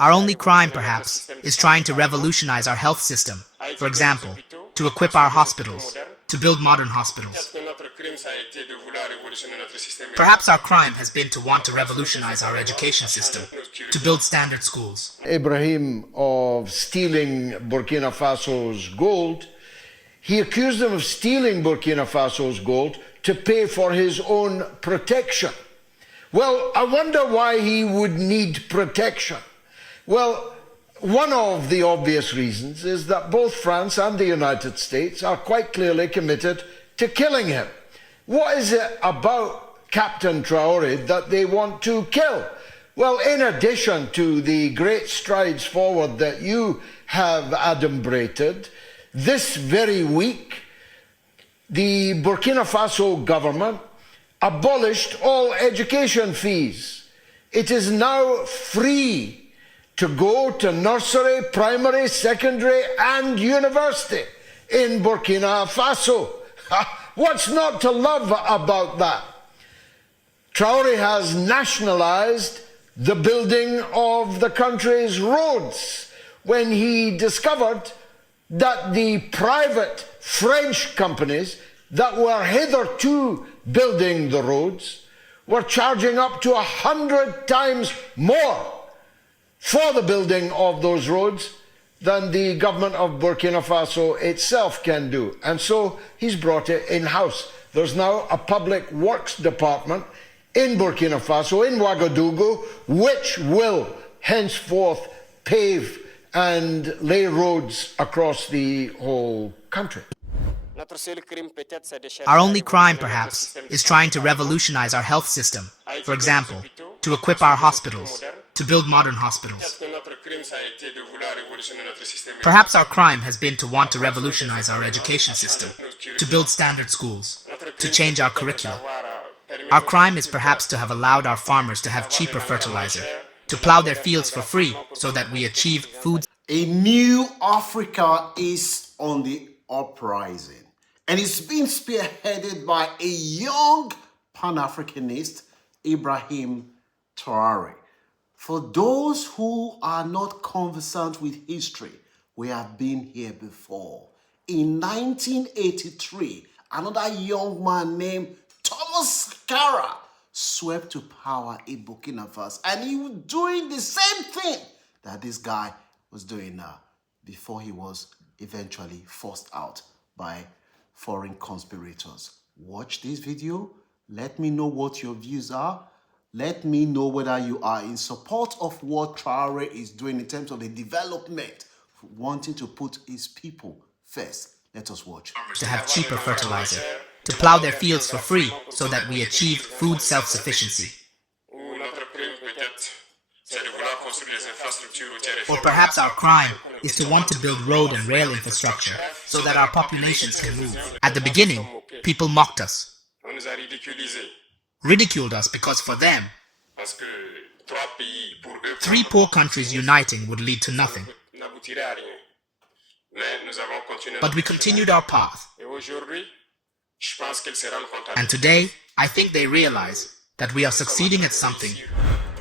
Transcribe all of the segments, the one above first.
Our only crime, perhaps, is trying to revolutionize our health system. For example, to equip our hospitals, to build modern hospitals. Perhaps our crime has been to want to revolutionize our education system, to build standard schools. Ibrahim of stealing Burkina Faso's gold, he accused them of stealing Burkina Faso's gold to pay for his own protection. Well, I wonder why he would need protection. Well, one of the obvious reasons is that both France and the United States are quite clearly committed to killing him. What is it about Captain Traore that they want to kill? Well, in addition to the great strides forward that you have adumbrated, this very week, the Burkina Faso government abolished all education fees. It is now free to go to nursery, primary, secondary and university in Burkina Faso. What's not to love about that? Traore has nationalized the building of the country's roads when he discovered that the private French companies that were hitherto building the roads were charging up to 100 times more for the building of those roads than the government of Burkina Faso itself can do. And so he's brought it in-house. There's now a public works department in Burkina Faso, in Ouagadougou, which will henceforth pave and lay roads across the whole country. Our only crime, perhaps, is trying to revolutionize our health system. For example, to equip our hospitals, to build modern hospitals. Perhaps our crime has been to want to revolutionize our education system, to build standard schools, to change our curricula. Our crime is perhaps to have allowed our farmers to have cheaper fertilizer, to plow their fields for free so that we achieve food. A new Africa is on the uprising, and it's being spearheaded by a young Pan-Africanist, Ibrahim Traore. For those who are not conversant with history, we have been here before. In 1983, another young man named Thomas Sankara swept to power in Burkina Faso, and he was doing the same thing that this guy was doing now before he was eventually forced out by foreign conspirators. Watch this video. Let me know what your views are. Let me know whether you are in support of what Traore is doing in terms of the development, wanting to put his people first. Let us watch. To have cheaper fertilizer, to plow their fields for free so that we achieve food self-sufficiency. Or perhaps our crime is to want to build road and rail infrastructure so that our populations can move. At the beginning, people mocked us, ridiculed us because for them, 3 poor countries uniting would lead to nothing. But we continued our path. And today, I think they realize that we are succeeding at something.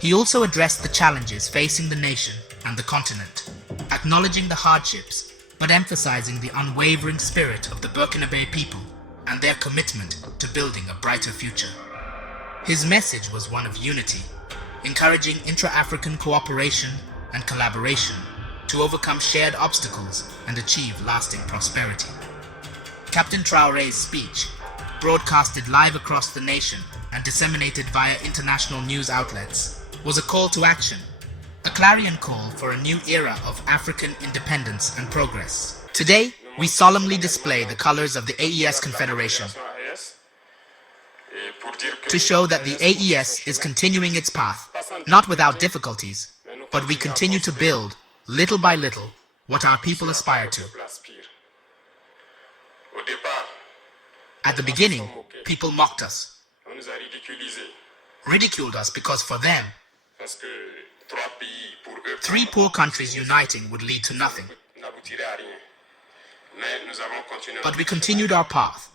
He also addressed the challenges facing the nation and the continent, acknowledging the hardships, but emphasizing the unwavering spirit of the Burkinabe people and their commitment to building a brighter future. His message was one of unity, encouraging intra-African cooperation and collaboration to overcome shared obstacles and achieve lasting prosperity. Captain Traore's speech, broadcasted live across the nation and disseminated via international news outlets, was a call to action, a clarion call for a new era of African independence and progress. Today, we solemnly display the colors of the AES Confederation to show that the AES is continuing its path, not without difficulties, but we continue to build, little by little, what our people aspire to. At the beginning, people mocked us, ridiculed us because for them, 3 poor countries uniting would lead to nothing. But we continued our path.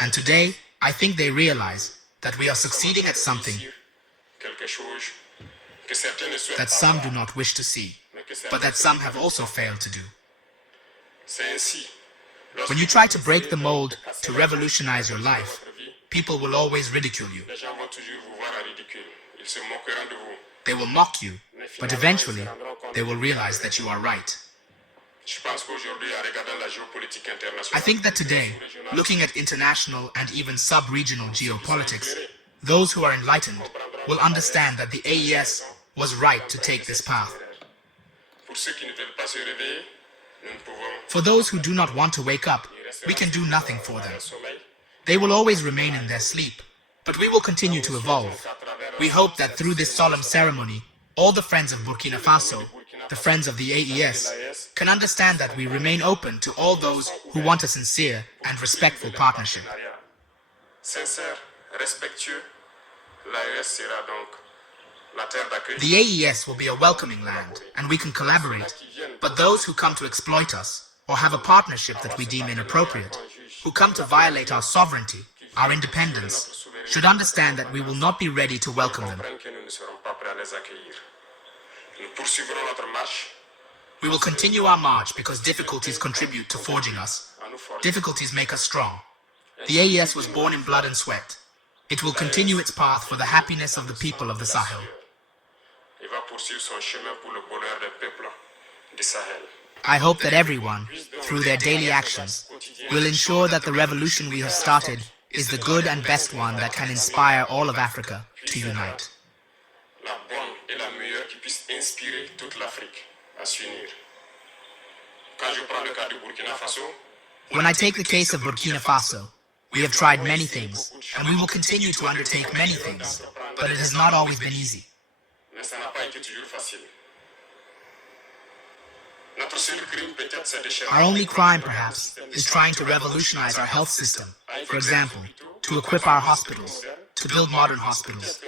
And today, I think they realize that we are succeeding at something. that some do not wish to see, but that some have also failed to do. When you try to break the mold to revolutionize your life, people will always ridicule you. They will mock you, but eventually they will realize that you are right. I think that today, looking at international and even sub-regional geopolitics, those who are enlightened will understand that the AES was right to take this path. For those who do not want to wake up, we can do nothing for them. They will always remain in their sleep, but we will continue to evolve. We hope that through this solemn ceremony, all the friends of Burkina Faso, the friends of the AES, can understand that we remain open to all those who want a sincere and respectful partnership. The AES will be a welcoming land, and we can collaborate, but those who come to exploit us, or have a partnership that we deem inappropriate, who come to violate our sovereignty, our independence, should understand that we will not be ready to welcome them. We will continue our march because difficulties contribute to forging us. Difficulties make us strong. The AES was born in blood and sweat. It will continue its path for the happiness of the people of the Sahel. I hope that everyone, through their daily actions, will ensure that the revolution we have started is the good and best one that can inspire all of Africa to unite. When I take the case of Burkina Faso, we have tried many things, and we will continue to undertake many things, but it has not always been easy. Our only crime, perhaps, is trying to revolutionize our health system. For example, to equip our hospitals, to build modern hospitals.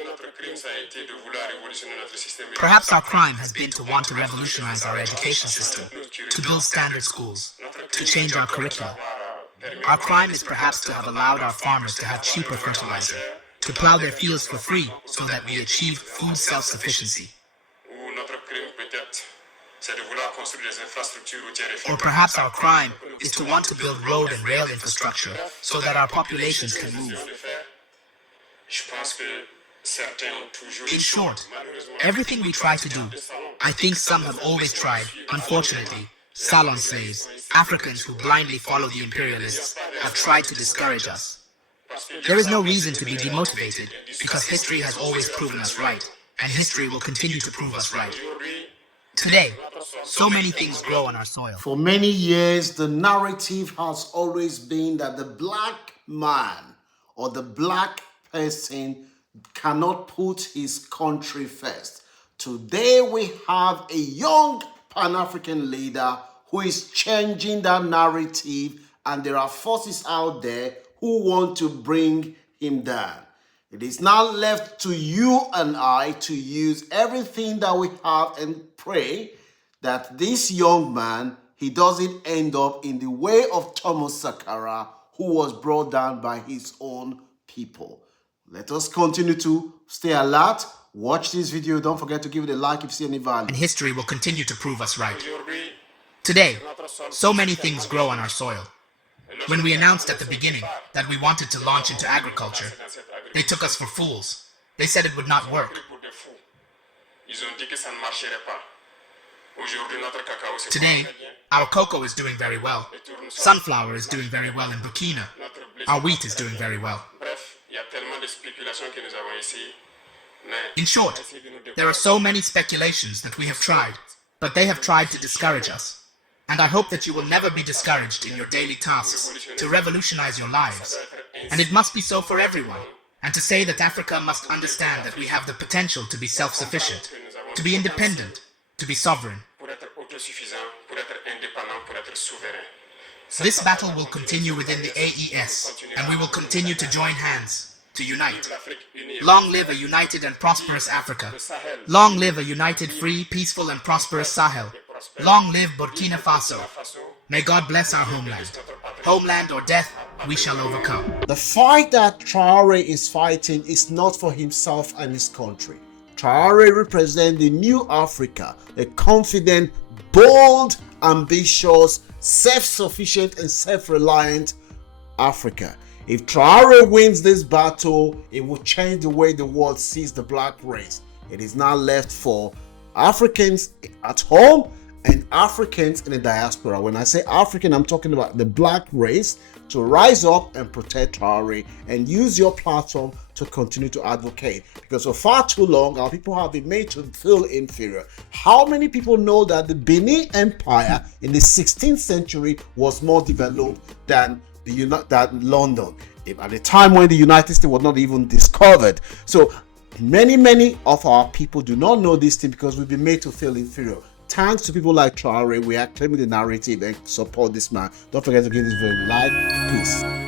Perhaps our crime has been to want to revolutionize our education system, to build standard schools, to change our curricula. Our crime is perhaps to have allowed our farmers to have cheaper fertilizer, to plow their fields for free so that we achieve food self-sufficiency. Or perhaps our crime is to want to build road and rail infrastructure so that our populations can move. In short, everything we try to do, I think some have always tried, unfortunately, salon slaves, Africans who blindly follow the imperialists, have tried to discourage us. There is no reason to be demotivated because history has always proven us right, and history will continue to prove us right. Today, so many things grow on our soil. For many years, the narrative has always been that the black man or the black person cannot put his country first. Today, we have a young Pan-African leader who is changing that narrative, and there are forces out there who want to bring him down. It is now left to you and I to use everything that we have and pray that this young man, he doesn't end up in the way of Thomas Sankara, who was brought down by his own people. Let us continue to stay alert. Watch this video. Don't forget to give it a like if you see any value. And history will continue to prove us right. Today, so many things grow on our soil. When we announced at the beginning that we wanted to launch into agriculture, they took us for fools. They said it would not work. Today, our cocoa is doing very well. Sunflower is doing very well in Burkina. Our wheat is doing very well. In short, there are so many speculations that we have tried, but they have tried to discourage us. And I hope that you will never be discouraged in your daily tasks to revolutionize your lives. And it must be so for everyone. And to say that Africa must understand that we have the potential to be self-sufficient, to be independent, to be sovereign. This battle will continue within the AES, and we will continue to join hands, to unite. Long live a united and prosperous Africa. Long live a united, free, peaceful and prosperous Sahel. Long live Burkina Faso. May God bless our homeland. Homeland or death, we shall overcome. The fight that Traore is fighting is not for himself and his country. Traore represents the new Africa, a confident, bold, ambitious, self-sufficient and self-reliant Africa. If Traore wins this battle, it will change the way the world sees the black race. It is now left for Africans at home and Africans in the diaspora. When I say African, I'm talking about the black race, to rise up and protect Traore and use your platform to continue to advocate. Because for far too long, our people have been made to feel inferior. How many people know that the Benin Empire in the 16th century was more developed than London, at the time when the United States was not even discovered? So many of our people do not know this thing because we've been made to feel inferior. Thanks to people like Traore, we are claiming the narrative and support this man. Don't forget to give this video a like. Peace.